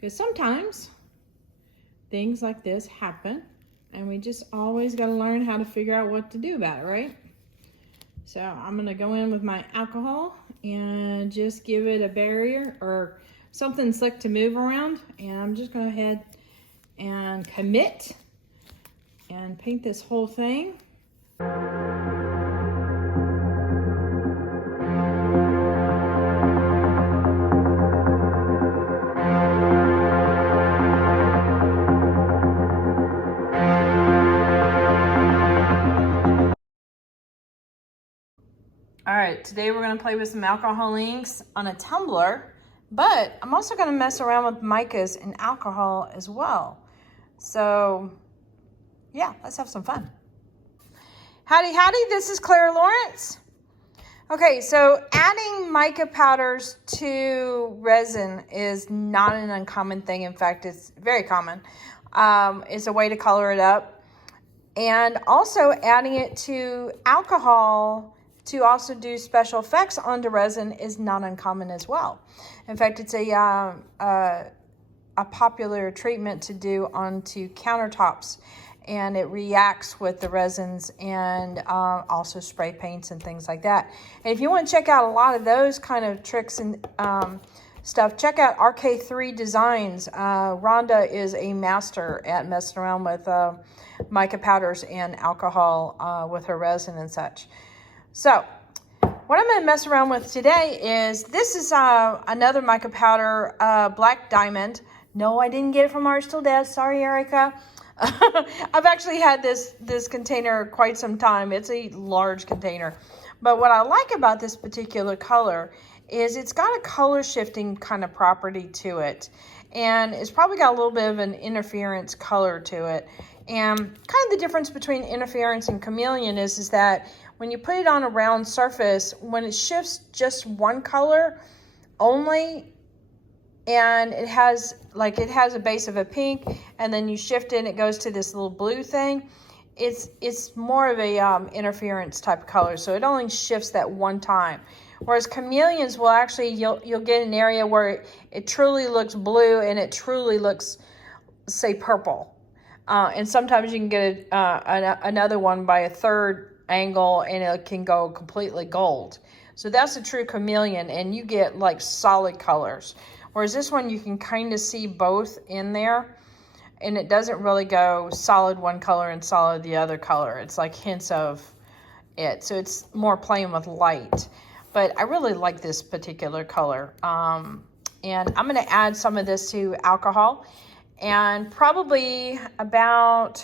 because sometimes things like this happen and we just always got to learn how to figure out what to do about it, right? So I'm going to go in with my alcohol and just give it a barrier or something slick to move around, and I'm just going to go ahead and commit and paint this whole thing. All right, today we're gonna play with some alcohol inks on a tumbler, but I'm also gonna mess around with micas and alcohol as well. So yeah, let's have some fun. Howdy, howdy, this is Clara Lawrence. Okay, so adding mica powders to resin is not an uncommon thing. In fact, it's very common. It's a way to color it up. And also adding it to alcohol to also do special effects onto resin is not uncommon as well. In fact, it's a popular treatment to do onto countertops, and it reacts with the resins and also spray paints and things like that. And if you want to check out a lot of those kind of tricks and stuff, check out RK3 Designs. Rhonda is a master at messing around with mica powders and alcohol with her resin and such. So what I'm going to mess around with today is, this is another mica powder, Black Diamond. No, I didn't get it from Art Still Dead. Sorry, Erica. I've actually had this container quite some time. It's a large container. But what I like about this particular color is it's got a color shifting kind of property to it. And it's probably got a little bit of an interference color to it. And kind of the difference between interference and chameleon is that when you put it on a round surface, when it shifts just one color only, and it has a base of a pink, and then you shift it and it goes to this little blue thing, it's more of a interference type of color, so it only shifts that one time. Whereas chameleons will actually, you'll get an area where it truly looks blue and it truly looks, say, purple. And sometimes you can get another one by a third angle and it can go completely gold. So that's a true chameleon, and you get like solid colors. Whereas this one, you can kind of see both in there, and it doesn't really go solid one color and solid the other color. It's like hints of it. So it's more playing with light. But I really like this particular color. And I'm going to add some of this to alcohol, and probably about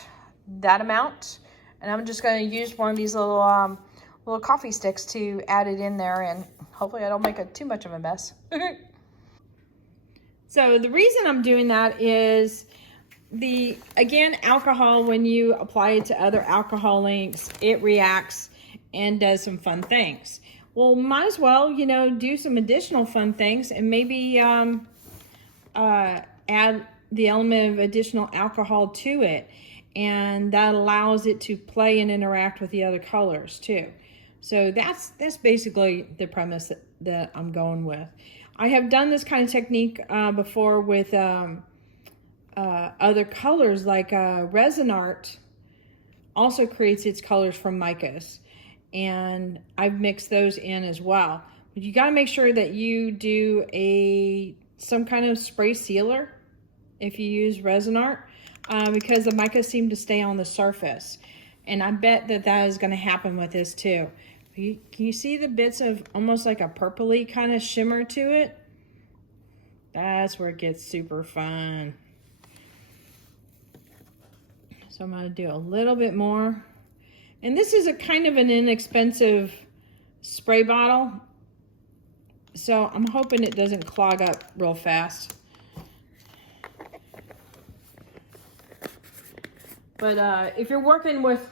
that amount. And I'm just going to use one of these little coffee sticks to add it in there, and hopefully I don't make too much of a mess. So the reason I'm doing that is again, alcohol, when you apply it to other alcohol inks, it reacts and does some fun things. Well, might as well, do some additional fun things and maybe add the element of additional alcohol to it. And that allows it to play and interact with the other colors too. So that's basically the premise that I'm going with. I have done this kind of technique before with other colors, like Resin art also creates its colors from micas, and I've mixed those in as well. But you got to make sure that you do some kind of spray sealer if you use Resin art, because the micas seem to stay on the surface, and I bet that is going to happen with this too. Can you see the bits of almost like a purpley kind of shimmer to it? That's where it gets super fun. So I'm going to do a little bit more. And this is a kind of an inexpensive spray bottle, so I'm hoping it doesn't clog up real fast. But if you're working with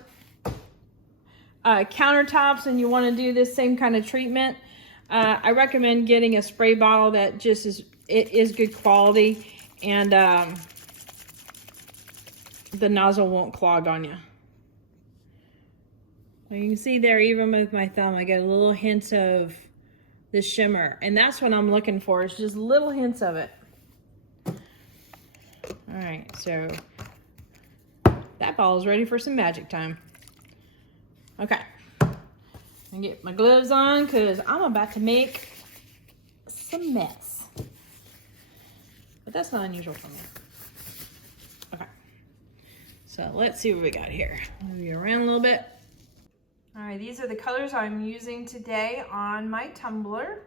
countertops and you want to do this same kind of treatment, I recommend getting a spray bottle that just is good quality, and the nozzle won't clog on you. So you can see there, even with my thumb, I get a little hints of the shimmer, and that's what I'm looking for. It's just little hints of it. right, so that ball is ready for some magic time. Okay, I get my gloves on because I'm about to make some mess. But that's not unusual for me. Okay, so let's see what we got here. Move you around a little bit. All right, these are the colors I'm using today on my tumbler.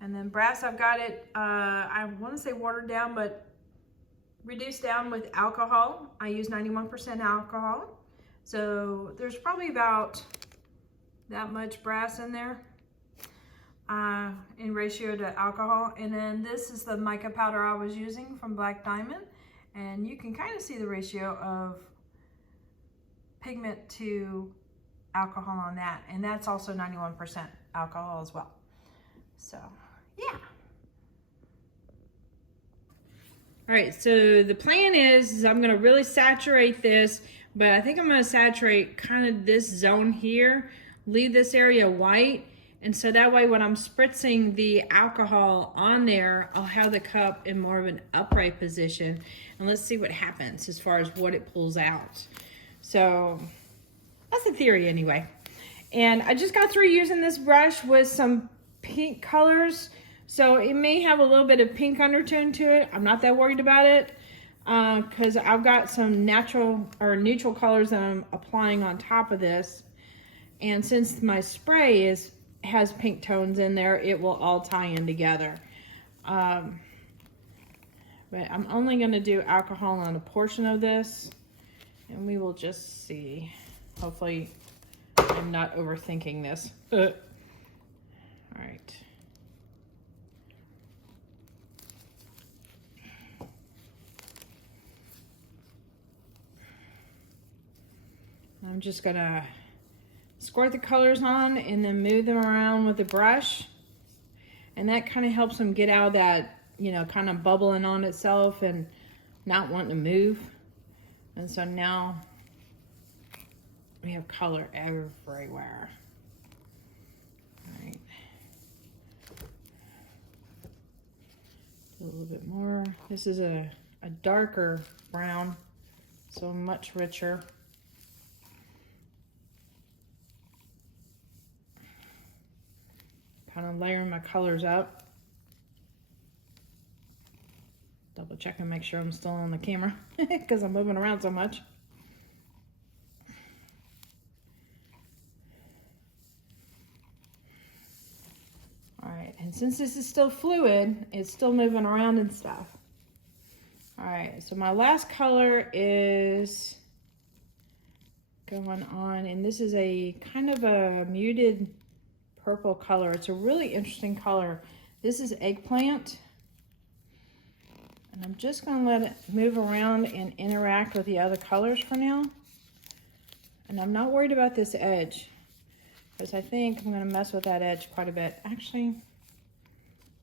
And then brass, I've got it, I want to say watered down, but reduced down with alcohol. I use 91% alcohol. So there's probably about that much brass in there in ratio to alcohol. And then this is the mica powder I was using from Black Diamond. And you can kind of see the ratio of pigment to alcohol on that. And that's also 91% alcohol as well. So, yeah. All right, so the plan is I'm gonna really saturate this, but I think I'm gonna saturate kind of this zone here, leave this area white, and so that way when I'm spritzing the alcohol on there, I'll have the cup in more of an upright position, and let's see what happens as far as what it pulls out. So that's the theory anyway. And I just got through using this brush with some pink colors. So it may have a little bit of pink undertone to it. I'm not that worried about it because I've got some natural or neutral colors that I'm applying on top of this. And since my spray has pink tones in there, it will all tie in together. But I'm only going to do alcohol on a portion of this, and we will just see. Hopefully I'm not overthinking this. All right. I'm just gonna squirt the colors on and then move them around with the brush. And that kind of helps them get out of that, you know, kind of bubbling on itself and not wanting to move. And so now we have color everywhere. All right. Do a little bit more. This is a darker brown, so much richer. Kind of layering my colors up. Double check and make sure I'm still on the camera because I'm moving around so much. All right, and since this is still fluid, it's still moving around and stuff. All right, so my last color is going on, and this is a kind of a muted purple color. It's a really interesting color. This is eggplant, and I'm just going to let it move around and interact with the other colors for now. And I'm not worried about this edge because I think I'm going to mess with that edge quite a bit. Actually,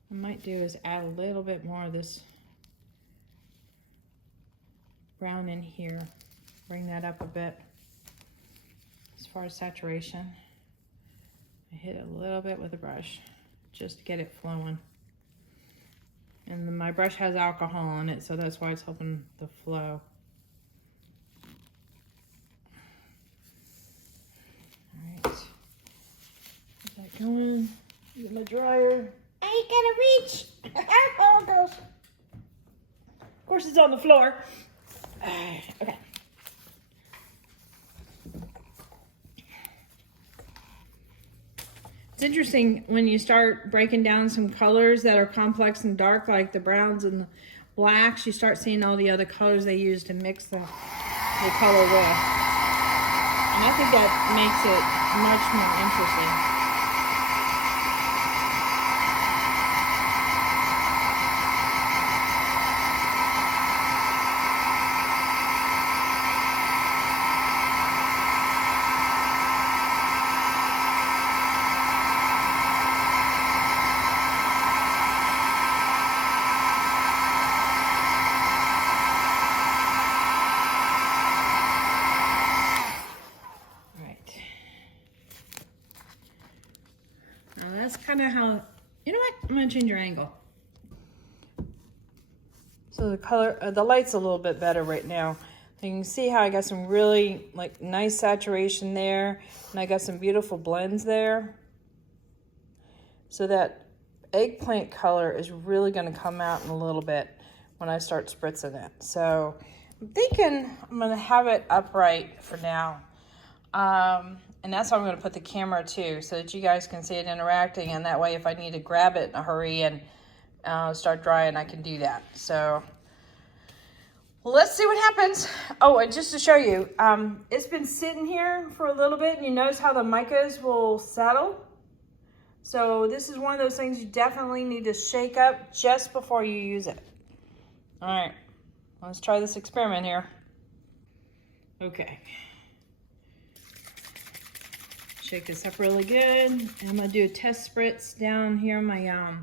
what I might do is add a little bit more of this brown in here, bring that up a bit as far as saturation. I hit it a little bit with a brush just to get it flowing. And then my brush has alcohol on it, so that's why it's helping the flow. All right, get that going. Get my dryer. I ain't gonna reach. Oh, gosh. Of course, it's on the floor. Okay. It's interesting when you start breaking down some colors that are complex and dark, like the browns and the blacks, you start seeing all the other colors they use to mix the color with. And I think that makes it much more interesting. Kind of how, you know what, I'm gonna change your angle. So So the color, the light's a little bit better right now. So you can see how I got some really like nice saturation there, and I got some beautiful blends there. So that eggplant color is really going to come out in a little bit when I start spritzing it. So I'm thinking I'm going to have it upright for now. And that's how I'm going to put the camera too, so that you guys can see it interacting, and that way if I need to grab it in a hurry and start drying, I can do that. So let's see what happens. Oh, and just to show you, it's been sitting here for a little bit, and you notice how the micas will settle. So this is one of those things you definitely need to shake up just before you use it. All right, let's try this experiment here. Okay. Shake this up really good. And I'm gonna do a test spritz down here on my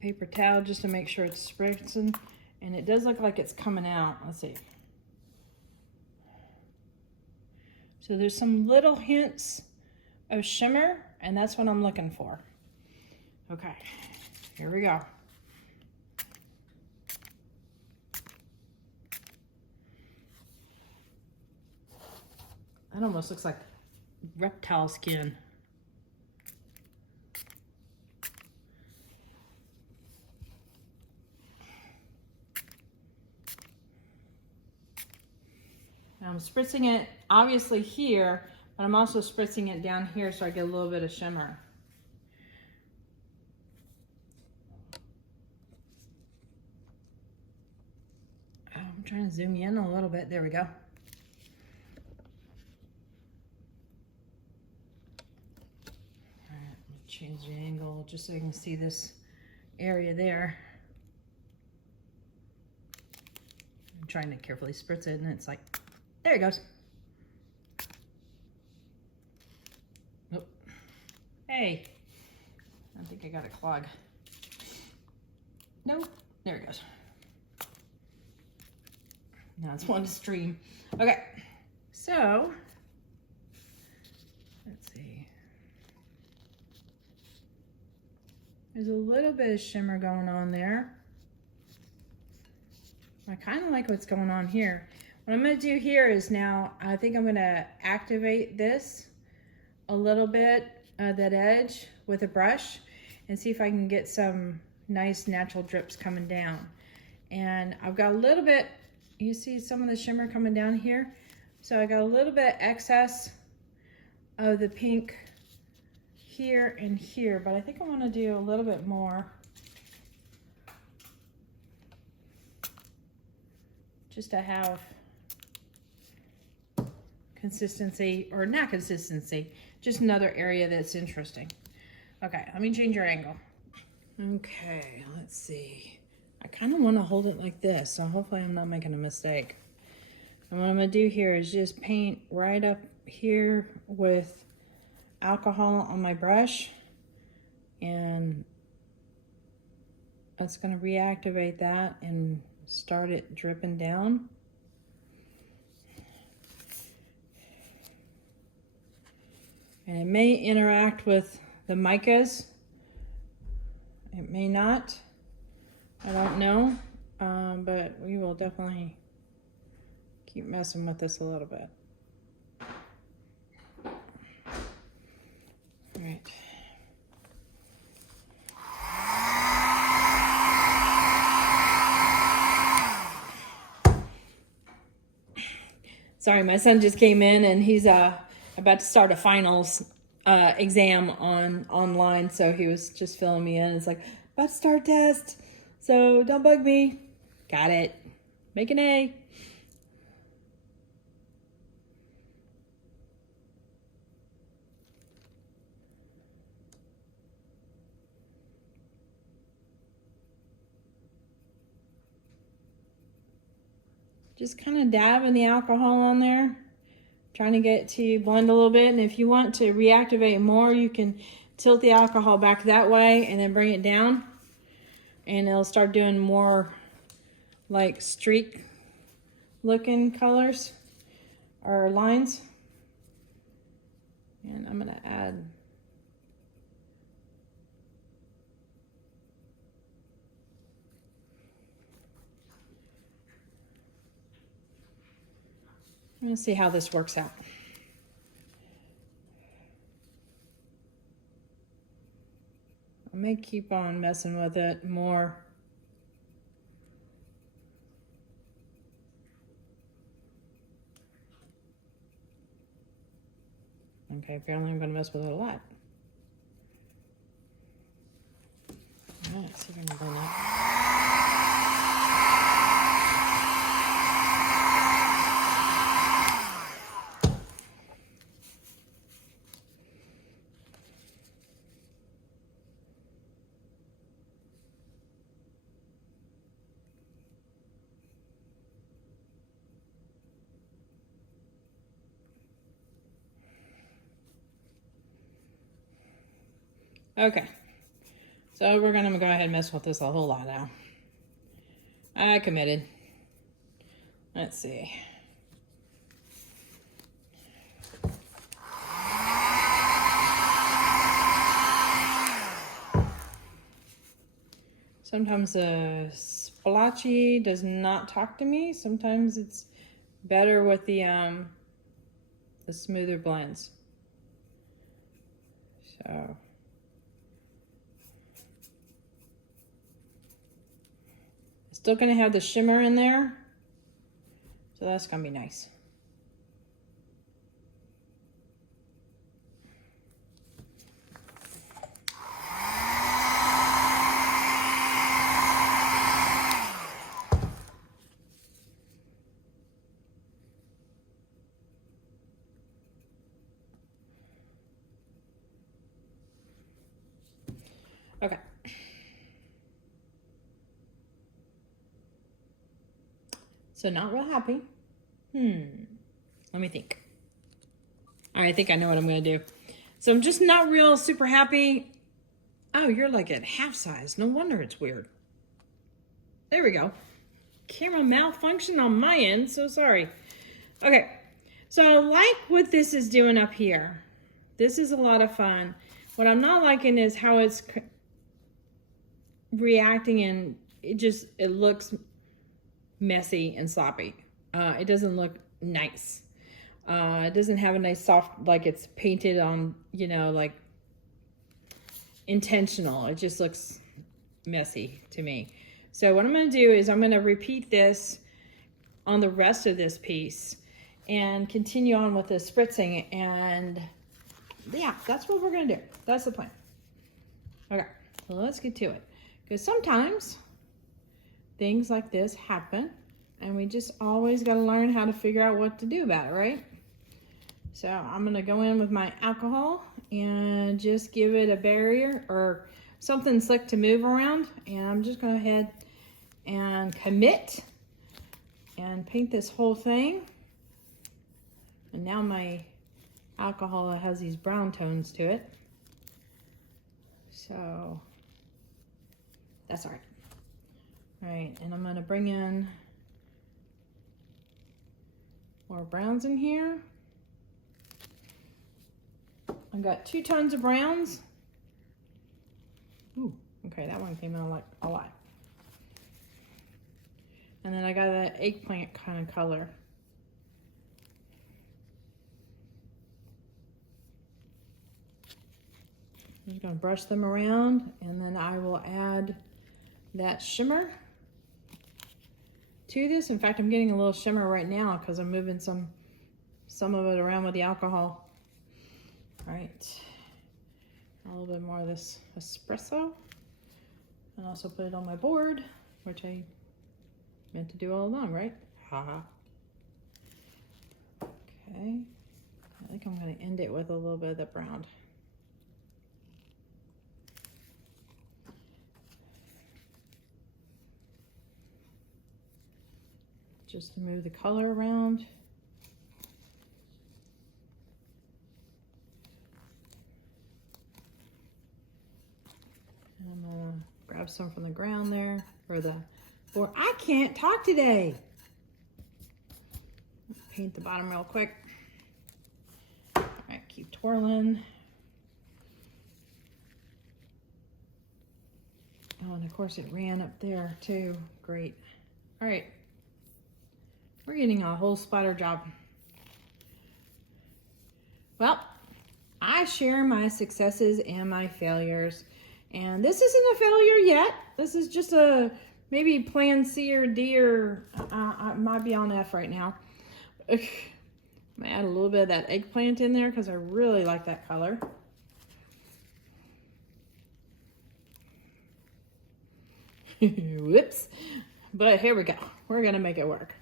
paper towel just to make sure it's spritzing. And it does look like it's coming out. Let's see. So there's some little hints of shimmer, and that's what I'm looking for. Okay, here we go. That almost looks like reptile skin. Now I'm spritzing it obviously here, but I'm also spritzing it down here so I get a little bit of shimmer. I'm trying to zoom in a little bit. There we go. Change the angle just so you can see this area there. I'm trying to carefully spritz it, and it's like, there it goes. Nope. Hey, I think I got a clog. Nope, there it goes. Now it's one to stream. Okay, so let's see. There's a little bit of shimmer going on there. I kind of like what's going on here. What I'm going to do here is now, I think I'm going to activate this a little bit, that edge with a brush, and see if I can get some nice natural drips coming down. And I've got a little bit, you see some of the shimmer coming down here? So I got a little bit excess of the pink here and here, but I think I want to do a little bit more just to have consistency, or not consistency, just another area that's interesting. Okay, let me change your angle. Okay, let's see. I kind of want to hold it like this, so hopefully I'm not making a mistake. And what I'm going to do here is just paint right up here with alcohol on my brush, and that's going to reactivate that and start it dripping down. And it may interact with the micas, it may not, I don't know, but we will definitely keep messing with this a little bit. All right. Sorry, my son just came in and he's about to start a finals exam online, so he was just filling me in. It's like, about to start test, so don't bug me. Got it. Make an A. Just kind of dabbing the alcohol on there, trying to get it to blend a little bit. And if you want to reactivate more, you can tilt the alcohol back that way and then bring it down, and it'll start doing more like streak looking colors or lines. And I'm gonna add Let's see how this works out. I may keep on messing with it more. Okay, apparently I'm going to mess with it a lot. All right, see if I can burn that. Okay, so we're gonna go ahead and mess with this a whole lot now. I committed. Let's see. Sometimes the splotchy does not talk to me. Sometimes it's better with the smoother blends. So. Still gonna have the shimmer in there, so that's gonna be nice. Okay. So not real happy. Let me think. All right, I think I know what I'm gonna do. So I'm just not real super happy. Oh, you're like at half size. No wonder it's weird. There we go. Camera malfunction on my end, so sorry. Okay, so I like what this is doing up here. This is a lot of fun. What I'm not liking is how it's reacting, and it looks messy and sloppy. It doesn't look nice. It doesn't have a nice soft, like it's painted on, you know, like intentional. It just looks messy to me. So what I'm going to do is I'm going to repeat this on the rest of this piece and continue on with the spritzing, and yeah, that's what we're going to do. That's the plan. Okay, so let's get to it, because sometimes things like this happen, and we just always got to learn how to figure out what to do about it, right? So I'm going to go in with my alcohol and just give it a barrier or something slick to move around, and I'm just going to head and commit and paint this whole thing. And now my alcohol has these brown tones to it, so that's all right. All right, and I'm gonna bring in more browns in here. I've got 2 tons of browns. Ooh, okay, that one came out like a lot. And then I got an eggplant kind of color. I'm just gonna brush them around, and then I will add that shimmer to this. In fact, I'm getting a little shimmer right now because I'm moving some of it around with the alcohol. All right, a little bit more of this espresso, and also put it on my board, which I meant to do all along, right? Haha. Okay, I think I'm gonna end it with a little bit of the brown. Just to move the color around. And I'm gonna grab some from the ground there, or the board. I can't talk today. Paint the bottom real quick. All right, keep twirling. Oh, and of course it ran up there too. Great. All right. We're getting a whole splatter job. Well, I share my successes and my failures. And this isn't a failure yet. This is just a maybe plan C or D, or I might be on F right now. I'm gonna add a little bit of that eggplant in there because I really like that color. Whoops. But here we go. We're gonna make it work.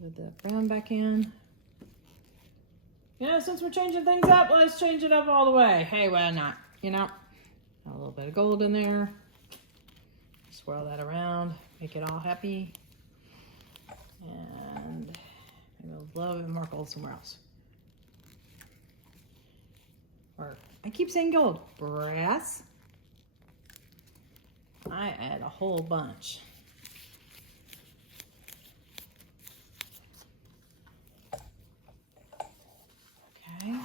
Put that brown back in. Yeah, since we're changing things up, let's change it up all the way. Hey, why not? You know, a little bit of gold in there. Swirl that around, make it all happy. And maybe a little bit more gold somewhere else. Or, I keep saying gold. Brass. I add a whole bunch. Okay.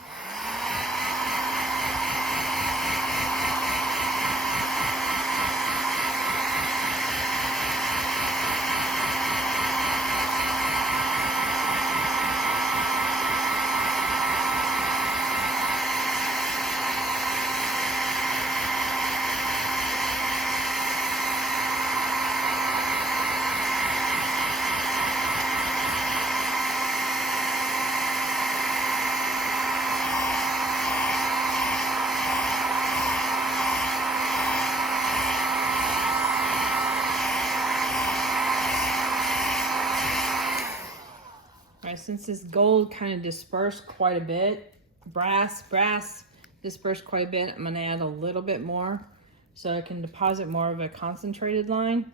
Since this gold kind of dispersed quite a bit, brass dispersed quite a bit, I'm going to add a little bit more so I can deposit more of a concentrated line.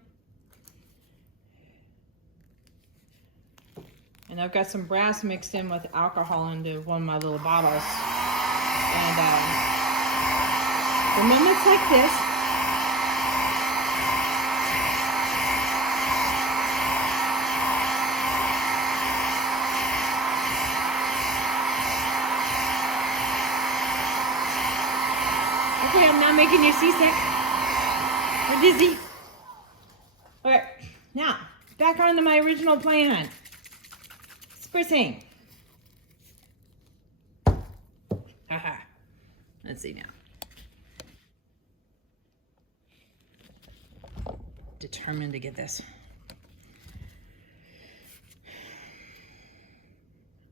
And I've got some brass mixed in with alcohol into one of my little bottles. And for moments like this, okay, I'm not making you seasick or dizzy. Okay, now back onto my original plan. Spritzing. Haha. Let's see now. Determined to get this.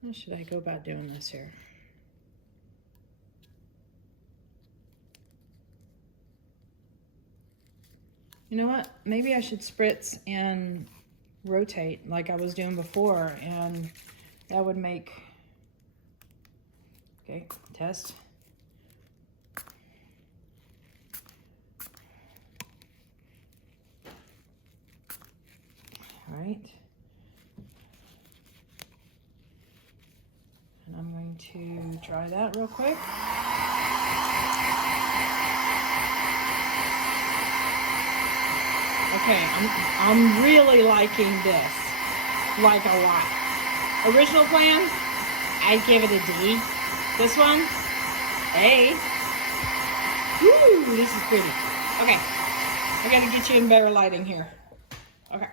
How should I go about doing this here? You know what? Maybe I should spritz and rotate like I was doing before, and that would make, okay, test. All right. And I'm going to try that real quick. Okay, I'm really liking this, like a lot. Original plan, I'd give it a D. This one, A. Woo, this is pretty. Okay, I gotta get you in better lighting here. Okay,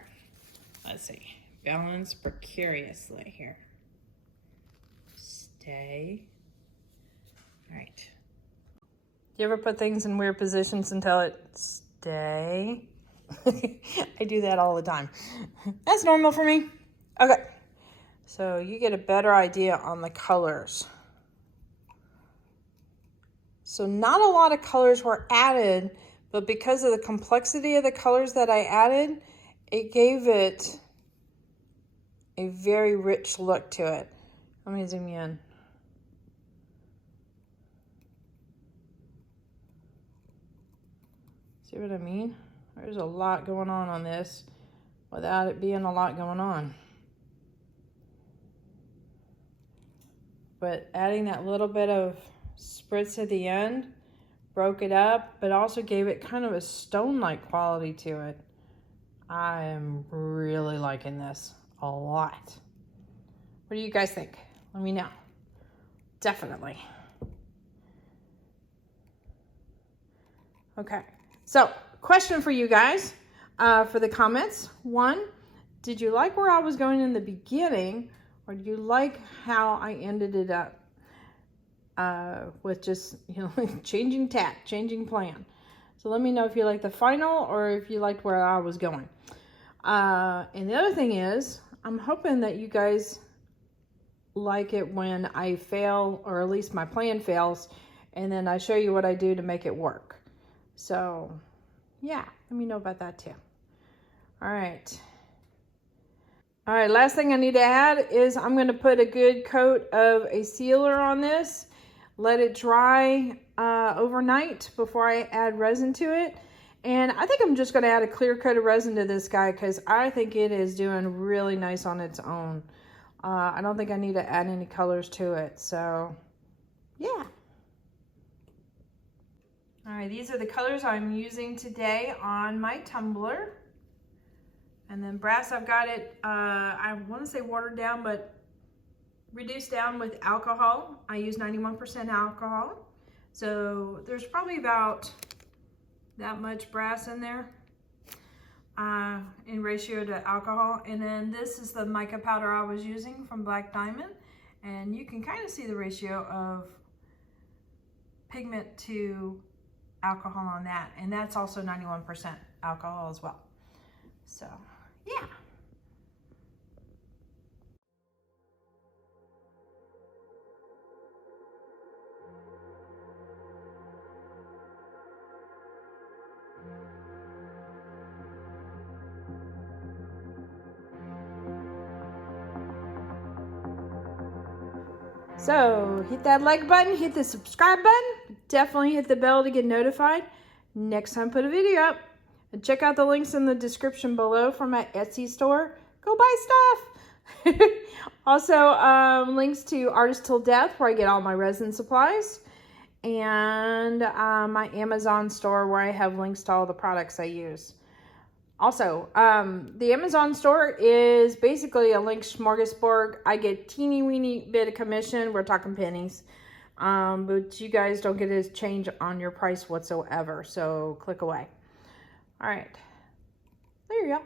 let's see. Balance precariously here. Stay. All right. You ever put things in weird positions and tell it, stay? I do that all the time. That's normal for me. Okay, so you get a better idea on the colors. So not a lot of colors were added, but because of the complexity of the colors that I added, it gave it a very rich look to it. Let me zoom you in. See what I mean? There's a lot going on this without it being a lot going on. But adding that little bit of spritz at the end broke it up, but also gave it kind of a stone-like quality to it. I am really liking this a lot. What do you guys think? Let me know. Definitely. Okay, so question for you guys for the comments. One, did you like where I was going in the beginning, or do you like how I ended it up with just, you know, changing tack, changing plan? So let me know if you like the final or if you liked where I was going. And the other thing is, I'm hoping that you guys like it when I fail, or at least my plan fails, and then I show you what I do to make it work. So yeah, let me know about that too. All right, last thing I need to add is I'm going to put a good coat of a sealer on this, let it dry overnight before I add resin to it. And I think I'm just going to add a clear coat of resin to this guy because I think it is doing really nice on its own. I don't think I need to add any colors to it. So yeah. All right, these are the colors I'm using today on my tumbler. And then brass, I've got it, I want to say watered down, but reduced down with alcohol. I use 91% alcohol. So there's probably about that much brass in there in ratio to alcohol. And then this is the mica powder I was using from Black Diamond. And you can kind of see the ratio of pigment to alcohol on that. And that's also 91% alcohol as well. So, yeah. So hit that like button, hit the subscribe button, definitely hit the bell to get notified next time I put a video up. And check out the links in the description below for my Etsy store. Go buy stuff. Also, links to Artist Till Death, where I get all my resin supplies. And my Amazon store, where I have links to all the products I use. Also, the Amazon store is basically a link smorgasbord. I get teeny weeny bit of commission. We're talking pennies. But you guys don't get a change on your price whatsoever. So click away. All right. There you go.